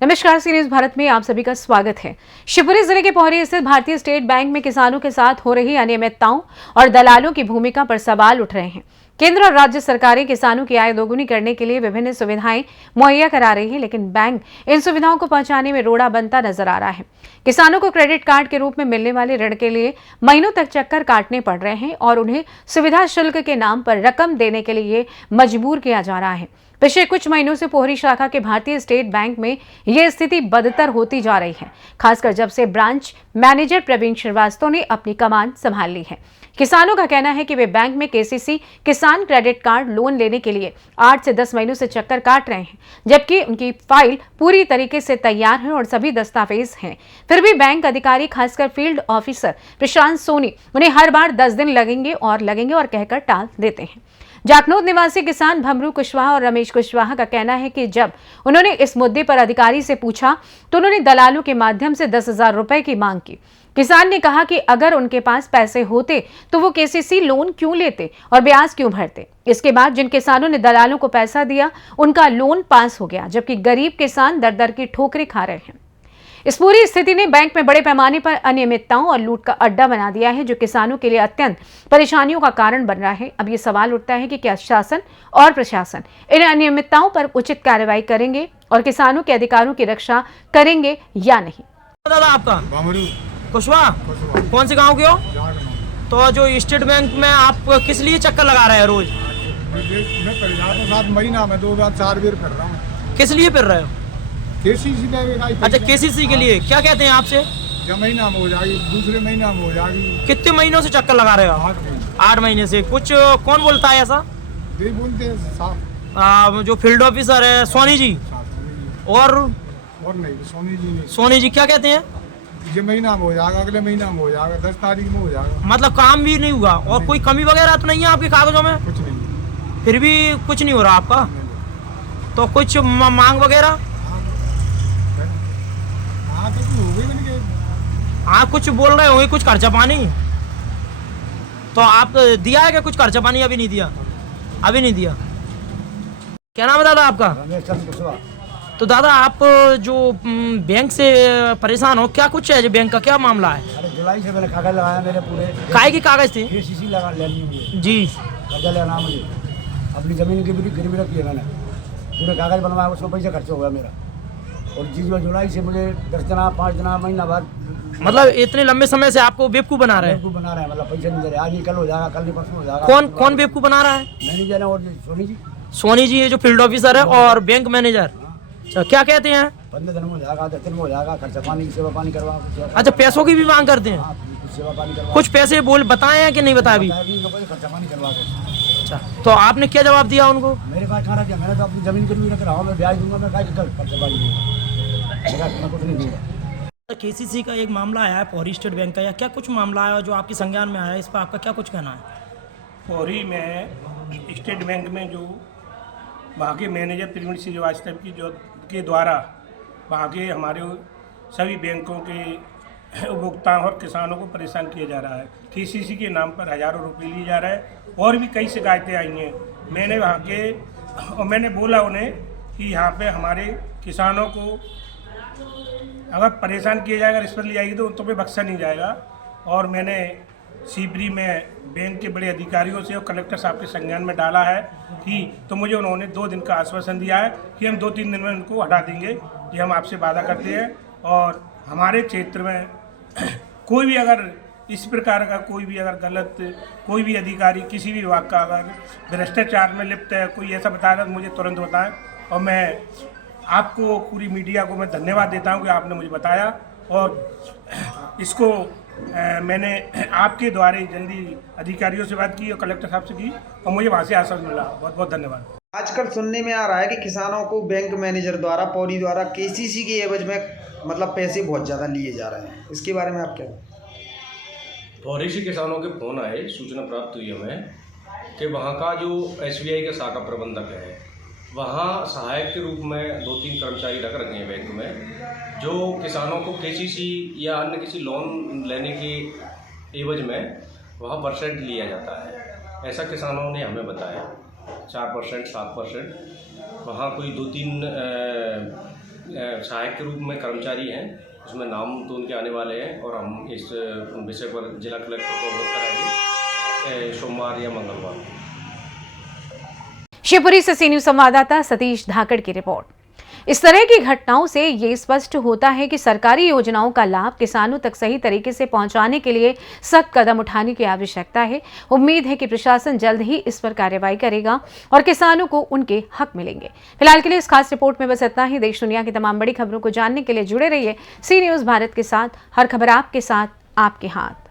नमस्कार, सी न्यूज भारत में आप सभी का स्वागत है। शिवपुरी जिले के पोहरी स्थित भारतीय स्टेट बैंक में किसानों के साथ हो रही अनियमितताओं और दलालों की भूमिका पर सवाल उठ रहे हैं। केंद्र और राज्य सरकारें किसानों की आय दोगुनी करने के लिए विभिन्न सुविधाएं मुहैया करा रही है, लेकिन बैंक इन सुविधाओं को पहुंचाने में रोड़ा बनता नजर आ रहा है। किसानों को क्रेडिट कार्ड के रूप में मिलने वाले ऋण के लिए महीनों तक चक्कर काटने पड़ रहे हैं और उन्हें सुविधा शुल्क के नाम पर रकम देने के लिए मजबूर किया जा रहा है। पिछले कुछ महीनों से पोहरी शाखा के भारतीय स्टेट बैंक में यह स्थिति बदतर होती जा रही है, खासकर जब से ब्रांच मैनेजर प्रवीण श्रीवास्तव ने अपनी कमान संभाल ली है। किसानों का कहना है कि वे बैंक में केसीसी किसान क्रेडिट कार्ड लोन लेने के लिए 8 से 10 महीनों से चक्कर काट रहे हैं, जबकि उनकी फाइल पूरी तरीके से तैयार है और सभी दस्तावेज हैं। फिर भी बैंक अधिकारी, खासकर फील्ड ऑफिसर प्रशांत सोनी, उन्हें हर बार 10 दिन लगेंगे और कहकर टाल देते हैं। जाखनोद निवासी किसान भमरू कुशवाहा और रमेश कुशवाहा का कहना है कि जब उन्होंने इस मुद्दे पर अधिकारी से पूछा तो उन्होंने दलालों के माध्यम से 10,000 रुपए की मांग की। किसान ने कहा कि अगर उनके पास पैसे होते तो वो केसीसी लोन क्यों लेते और ब्याज क्यों भरते। इसके बाद जिन किसानों ने दलालों को पैसा दिया उनका लोन पास हो गया, जबकि गरीब किसान दर दर की ठोकरें खा रहे हैं। इस पूरी स्थिति ने बैंक में बड़े पैमाने पर अनियमितताओं और लूट का अड्डा बना दिया है, जो किसानों के लिए अत्यंत परेशानियों का कारण बन रहा है। अब ये सवाल उठता है कि क्या शासन और प्रशासन इन अनियमितताओं पर उचित कार्रवाई करेंगे और किसानों के अधिकारों की रक्षा करेंगे या नहीं। दादा आपका कुशवाहा कौन से गांव के हो? तो जो स्टेट बैंक में आप किस लिए चक्कर लगा रहे हैं रोज? मैं परिवार के साथ महीना में 2 बार 4 बार फिर रहा हूँ। किस लिए फिर रहे हो? केसीसी का। अच्छा, केसीसी के लिए क्या कहते हैं आपसे? क्या महीना में हो जाएगी, दूसरे महीना में हो जाएगी। कितने महीनों से चक्कर लगा रहे हो? 8 महीने से। कुछ कौन बोलता है ऐसा? यही बोलते हैं साहब। जो फील्ड ऑफिसर है सोनी जी और नहीं, सोनी जी नहीं। सोनी जी क्या कहते हैं? ये महीना में हो जाएगा, अगले महीना में हो जाएगा, 10 तारीख में हो जाएगा। मतलब काम भी नहीं हुआ और कोई कमी वगैरह तो नहीं है आपके कागजों में? कुछ नहीं। फिर भी कुछ नहीं हो रहा आपका? तो कुछ मांग वगैरह? हाँ, कुछ बोल रहे होंगे, कुछ खर्चा पानी। तो आप दिया है क्या कुछ खर्चा पानी? अभी नहीं दिया। अभी नहीं दिया। क्या नाम है दादा आपका? तो दादा आप जो बैंक से परेशान हो, क्या कुछ है? जो बैंक का क्या मामला है? अरे जुलाई से मैंने कागज लगाया, मेरे पूरे काय की कागज थे? केसीसी लगा लेनी मुझे जी। कर्जा लेना मुझे, अपनी जमीन की भी गिरवी रखी है मैंने, पूरे कागज बनवाया, उसमें पैसा खर्च हो गया मेरा। और जुलाई से मुझे 10 दिन 5 दिन महीना बाद, मतलब इतने लंबे समय से आपको बेवकूफ बना रहे हैं? बेवकूफ बना रहा है, मतलब पैसा नहीं दे रहे। आज नहीं कल हो जाएगा, कल नहीं परसों हो जाएगा। कौन बेवकूफ बना रहा है? मैनेजर और सोनी जी। सोनी जी है जो फील्ड ऑफिसर है और बैंक मैनेजर। अच्छा, क्या कहते हैं? 15 दिन में हो जाएगा, 10 दिन में हो जाएगा, खर्चा पानी की सेवा पानी करवा। अच्छा, पैसों की भी मांग करते हैं? कुछ सेवा पानी करवा। कुछ पैसे बताए हैं कि नहीं बताया अभी? खर्चा पानी करवा। अच्छा, तो आपने क्या जवाब दिया उनको? मेरे पास कहाँ रखा? मैंने तो अपनी जमीन गिरवी रख रहा हूँ, मैं ब्याज दूंगा, मैं खर्चा पानी दूंगा, कुछ नहीं दूंगा। केसीसी का एक मामला आया है पोहरी स्टेट बैंक का, या क्या कुछ मामला आया जो आपके संज्ञान में आया है? इस पर आपका क्या कुछ कहना है? पोहरी में स्टेट बैंक में जो वहाँ के मैनेजर प्रवीण श्रीवास्तव की जो के द्वारा वहाँ के हमारे सभी बैंकों के उपभोक्ताओं और किसानों को परेशान किया जा रहा है। केसीसी के नाम पर हज़ारों रुपए लिए जा रहे हैं और भी कई शिकायतें आई हैं। मैंने वहाँ के और मैंने बोला उन्हें कि यहाँ पे हमारे किसानों को अगर परेशान किया जाएगा, रिश्वत ली जाएगी तो उन पे बख्शा नहीं जाएगा। और मैंने शिवपुरी में बैंक के बड़े अधिकारियों से और कलेक्टर साहब के संज्ञान में डाला है कि तो मुझे उन्होंने 2 दिन का आश्वासन दिया है कि हम 2-3 दिन में उनको हटा देंगे। ये हम आपसे वादा करते हैं। और हमारे क्षेत्र में कोई भी अगर इस प्रकार का कोई भी अगर गलत कोई भी अधिकारी किसी भी विभाग का अगर भ्रष्टाचार में लिप्त है, कोई ऐसा बताएगा तो मुझे तुरंत बताएं। और मैं आपको, पूरी मीडिया को मैं धन्यवाद देता हूं कि आपने मुझे बताया और इसको मैंने आपके द्वारा जल्दी अधिकारियों से बात की और कलेक्टर साहब से की और मुझे वहाँ से आश्वासन मिला। बहुत बहुत धन्यवाद। आजकल सुनने में आ रहा है कि किसानों को बैंक मैनेजर द्वारा, पोहरी द्वारा केसीसी के एवज में मतलब पैसे बहुत ज़्यादा लिए जा रहे हैं, इसके बारे में आप क्या? पोहरी से किसानों के फ़ोन आए, सूचना प्राप्त हुई हमें कि वहाँ का जो SBI का शाखा प्रबंधक है, वहाँ सहायक के रूप में 2-3 कर्मचारी रख रखे हैं बैंक में, जो किसानों को केसीसी या अन्य किसी लोन लेने के एवज में वहाँ परसेंट लिया जाता है, ऐसा किसानों ने हमें बताया। 4%, 7%। वहाँ कोई 2-3 सहायक के रूप में कर्मचारी हैं, उसमें नाम तो उनके आने वाले हैं और हम इस विषय पर जिला कलेक्टर को अवगत कराएंगे सोमवार या मंगलवार। शिवपुरी से सी न्यूज़ संवाददाता सतीश धाकड़ की रिपोर्ट। इस तरह की घटनाओं से ये स्पष्ट होता है कि सरकारी योजनाओं का लाभ किसानों तक सही तरीके से पहुंचाने के लिए सख्त कदम उठाने की आवश्यकता है। उम्मीद है कि प्रशासन जल्द ही इस पर कार्रवाई करेगा और किसानों को उनके हक मिलेंगे। फिलहाल के लिए इस खास रिपोर्ट में बस इतना ही। देश दुनिया की तमाम बड़ी खबरों को जानने के लिए जुड़े रहिए सी न्यूज़ भारत के साथ। हर खबर आपके साथ, आपके हाथ।